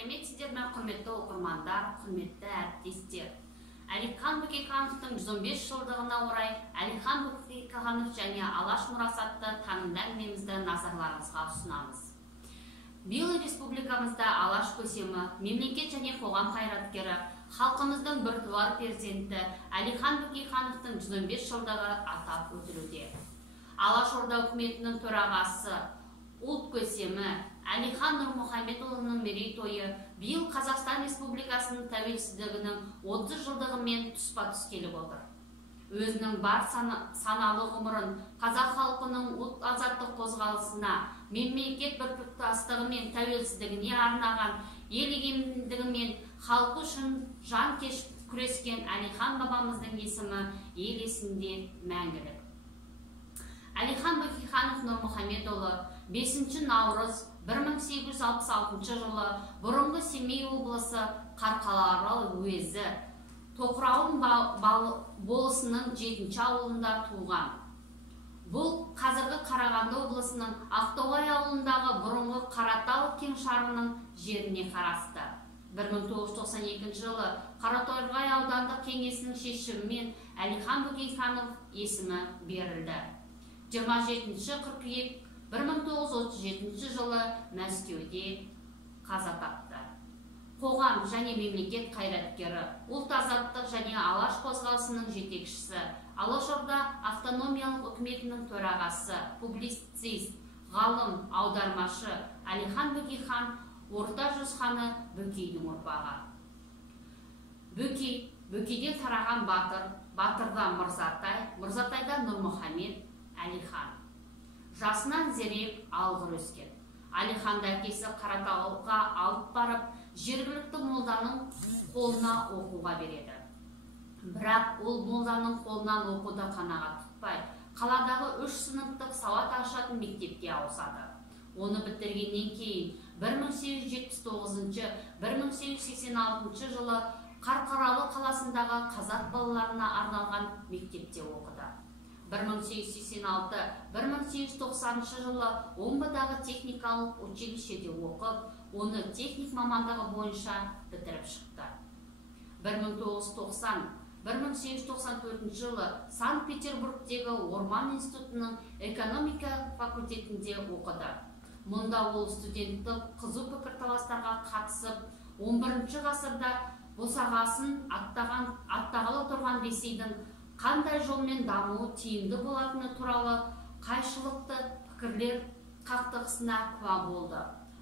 сәлеметсіздер ме, құрметті оқырмандар, құрметті әріптестер. Әлихан Бөкейхановтың 115 жылдығына орай Әлихан Бөкейханов және Алаш мұрасы атты танымды әңгімемізді назарларыңызға ұсынамыз. Биыл республикамызда Алаш көсемі, мемлекет және қоғам қайраткері, халқымыздың біртуар перзенті Әлихан Бөкейхановтың 115 жылдығы атап өтілуде. Алашорда үкіметінің төрағасы, ұлт көсемі Әлихан Нұрмұхамедұлының мерейтойы биыл Қазақстан Республикасының тәуелсіздігінің 30 жылдығымен тұспа-тұс келіп отыр. Өзінің бар саналы ғұмырын қазақ халқының ұлт азаттық қозғалысына, мемлекет біртұтастығы мен тәуелсіздігіне арнаған, ел егемендігі мен халқы үшін жан кешіп күрескен Әлихан бабамыздың есімі ел есінде мәңгілік. Әлихан Бөкейханов Нұрмұхамедұлы 5 наурыз 1866 жылы бұрынғы Семей облысы Қарқаралы уезі Тоқырауын болысының 7 ауылында туған. Бұл қазіргі Қарағанды облысының Ақтоғай ауылындағы бұрынғы Қаратал кеңшарының жеріне қарасты. 1992 жылы Қараторғай аудандық кеңесінің шешімімен Әлихан Бөкейханов есімі берілді. 27 қыркүйек 1937 жылы Мәскеуде қаза тапты. Қоғам және мемлекет қайраткері, ұлт азаттық және Алаш қозғалысының жетекшісі, Алашорда автономиялық үкіметінің төрағасы, публицист, ғалым, аудармашы Әлихан Бөкейхан орта жүз ханы Бөкейдің ұрпағы. Бөкейден тараған батыр, батырдан Мырзатай, Мырзатайдан Нұрмұхамед, Әлихан. Жасынан зерек алғыр өскен. Әлиханды әкесі Қаратауға алып барып, жергілікті молданың қолына оқуға береді. Бірақ ол молданың қолынан оқуды қанағат тұтпай, қаладағы 3 сыныптық сауат ашатын мектепке ауысады. Оны бітіргеннен кейін 1879-1886 жылы Қарқаралы қаласындағы қазақ балаларына арналған мектепте оқыды. 1886-1890 жылы Омбыдағы техникалық училищеде оқып, оны техник мамандығы бойынша бітіріп шықты. 1990-1894 жылы Санкт-Петербургтегі Орман институтының экономика факультетінде оқыды. Мұнда ол студенттік қызу пікірталастарға қатысып, 11 ғасырда босағасын аттағалы тұрған Ресейдің қандай жолмен дамуы тиімді болатыны туралы қайшылықты пікірлер қақтығысына куә болды.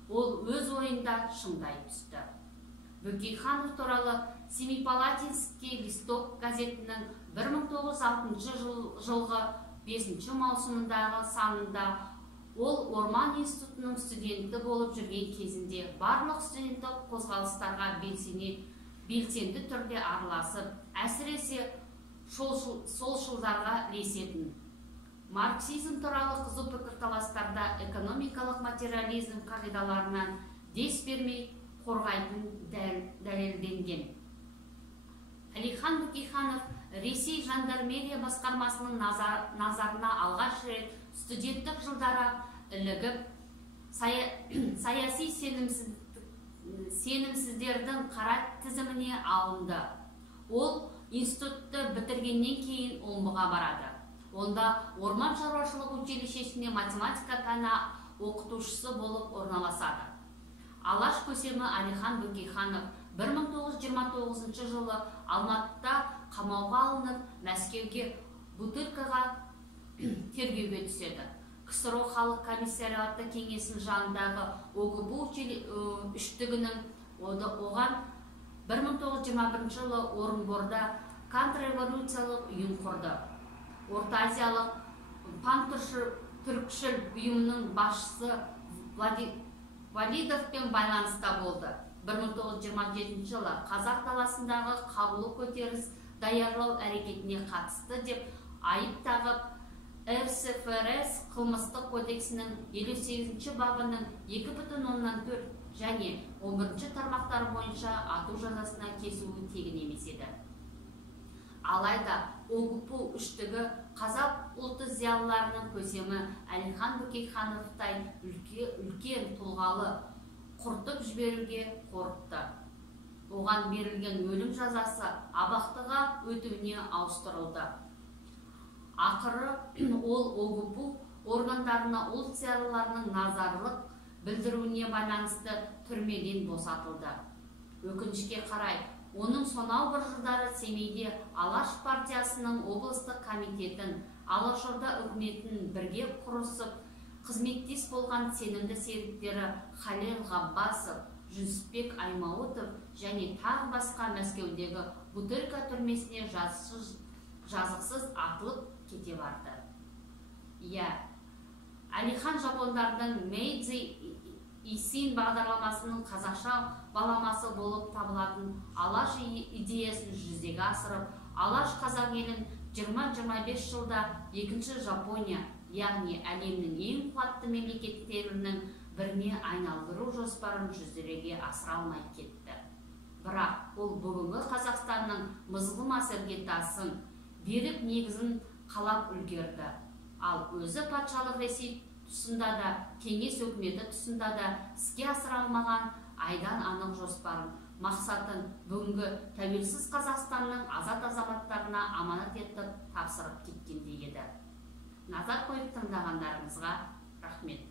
Ол өз ойында шыңдай түсті. Бөкейханов туралы Семипалатинский листок газетінің 1906 жылғы 5 маусымындағы санында ол Орман институтының студенті болып жүрген кезінде барлық студенттік қозғалыстарға белсенді түрде араласып, әсіресе солшылдарға ілесетін. Марксизм туралы қызу пікірталастарда экономикалық материализм қағидаларынан дес бермей қорғайтын дәлелденген. Әлихан Бөкейханов Ресей жандармерия басқармасының назарына алғаш рет студенттік жылдары ілігіп, саяси сенімсіздердің қара тізіміне алынды. Ол институтты бітіргеннен кейін Омбыға барады. Онда Орман шаруашылық училищесіне математика пәні оқытушысы болып орналасады. Алаш көсемі Әлихан Бөкейханов 1929 жылы Алматыда қамауға алынып, Мәскеуге Бутыркаға тергеуге түседі. КСРО халық комиссариаты кеңесінің жанындағы ОГПУ үштігінің оған 1921 жылы Орынборда контрреволюциялық ұйым құрды. Орта азиялық пантүркшіл ұйымның басшысы Валидовпен байланыста болды. 1927 жылы қазақ даласындағы қабылы көтеріс даярлау әрекетіне қатысты деп айып тағып, РСФРС қылмыстық кодексінің 58 бабының 2.4 және 11 тармақтары бойынша ату жазасына кесуі тегін емес еді. Алайда ОГПУ үштігі қазақ ұлты зиялыларының көсемі Әлихан Бөкейхановтай үлкен тұлғалы құртып жіберуге қорықты. Оған берілген өлім жазасы абақтыға өтуіне ауыстырылды. Ақыры ол ОГПУ органдарына ұлт зиялыларының назарлық білдіруіне байланысты түрмеден босатылды. Өкінішке қарай, оның сонау бір жылдары Семейде Алаш партиясының облыстық комитетін, Алашорда үкіметін бірге құрысып, қызметтес болған сенімді серіктері Халел Ғаббасов, Жүсіпбек Аймауытов және тағы басқа Мәскеудегі Бутырка түрмесіне жазықсыз атылып кете барды. Әлихан жапондардың Мэйдзи Исин бағдарламасының қазақша баламасы болып табылатын Алаш идеясын жүзеге асырып, Алаш қазақ елін 20-25 жылда екінші Жапония, яғни әлемнің ең қуатты мемлекеттерінің біріне айналдыру жоспарын жүзеге асыра алмай кетті. Бірақ ол бүгінгі Қазақстанның мызғымас іргетасын, берік негізін қалап үлгерді. Ал өзі патшалық Ресей тұсында да, кеңес өкіметі тұсында да іске асыра алмаған айдан анық жоспарын, мақсатын бүгінгі тәуелсіз Қазақстанның азат азаматтарына аманат етіп тапсырып кеткендей еді. Назар қойып тыңдағандарыңызға рахмет.